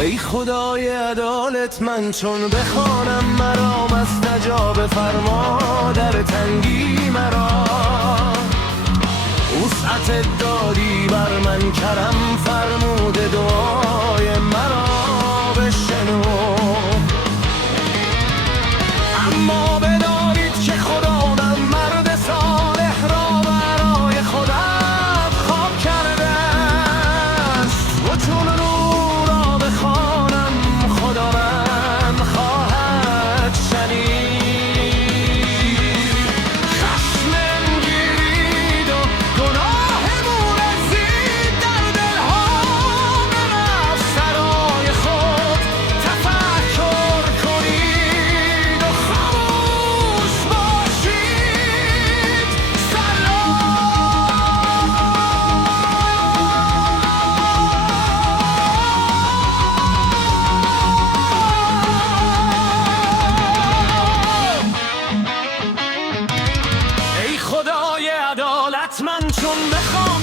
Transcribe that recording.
ای خدای عدالت، من چون بخوانم مرام از نجاب فرما، در تنگی مرا وسعت دادی بر من، کرم فرموده دعای مرا بشنو. اما بدانید که خداوند مرد صالح را برای خودت خواب کرده است، و چون رو را بخوانم خداوند خواهد شنید. خشم گیرید و گناهمون زید در دلها برفت، سرای خود تفکر کنید و خاموش باشید. سلام. ای خدای عدالت، من چون بخوام